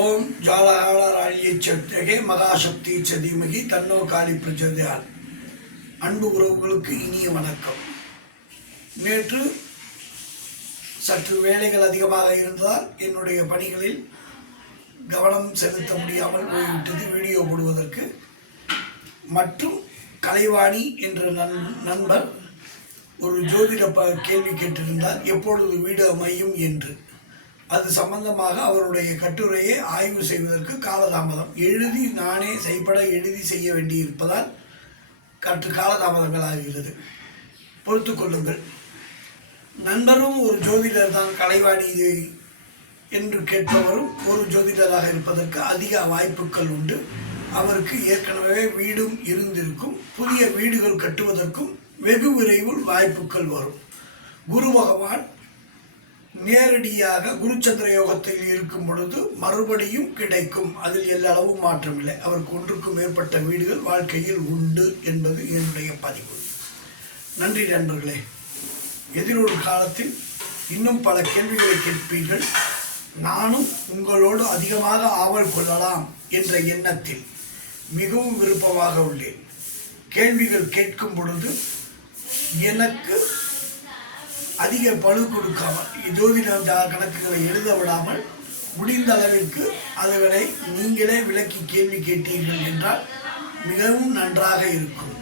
ஓம் ஜாலகாலராளியை சட்டகே மகாசக்தி சதிமகி தன்னோ காளி பிரச்சோதயால். அன்பு உறவுகளுக்கு இனிய வணக்கம். நேற்று சற்று வேலைகள் அதிகமாக இருந்தால் என்னுடைய பணிகளில் கவனம் செலுத்த முடியாமல் போய்விட்டது வீடியோ போடுவதற்கு. மற்றும் கலைவாணி என்ற நண்பர் ஒரு ஜோதிட கேள்வி கேட்டிருந்தார், எப்பொழுது வீடு அமையும் என்று. அது சம்பந்தமாக அவருடைய கட்டுரையை ஆய்வு செய்வதற்கு காலதாமதம். நானே எழுதி செய்ய வேண்டியிருப்பதால் காலதாமதங்கள் ஆகிறது. பொறுத்து கொள்ளுங்கள். நண்பரும் ஒரு ஜோதிடர் தான், கலைவாணி என்று கேட்பவரும் ஒரு ஜோதிடராக இருப்பதற்கு அதிக வாய்ப்புகள் உண்டு. அவருக்கு ஏற்கனவே வீடும் இருந்திருக்கும். புதிய வீடுகள் கட்டுவதற்கும் வெகு விரைவில் வாய்ப்புகள் வரும். குரு பகவான் நேரடியாக குருச்சந்திர யோகத்தில் இருக்கும் பொழுது மறுபடியும் கிடைக்கும். அதில் எல்லளவும் மாற்றமில்லை. அவருக்கு ஒன்றுக்கும் மேற்பட்ட வீடுகள் வாழ்க்கையில் உண்டு என்பது என்னுடைய பதிவு. நன்றி நண்பர்களே. எதிரொரு காலத்தில் இன்னும் பல கேள்விகளை கேட்பீர்கள். நானும் உங்களோடு அதிகமாக ஆவல் கொள்ளலாம் என்ற எண்ணத்தில் மிகவும் விருப்பமாக உள்ளேன். கேள்விகள் கேட்கும் பொழுது எனக்கு அதிக பளு கொடுக்காமல், ஜோதிட கணக்குகளை எழுத விடாமல் முடிந்த அளவிற்கு அதுகளை நீங்களே விளக்கி கேள்வி கேட்டீர்கள் என்றால் மிகவும் நன்றாக இருக்கும்.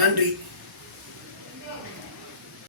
நன்றி.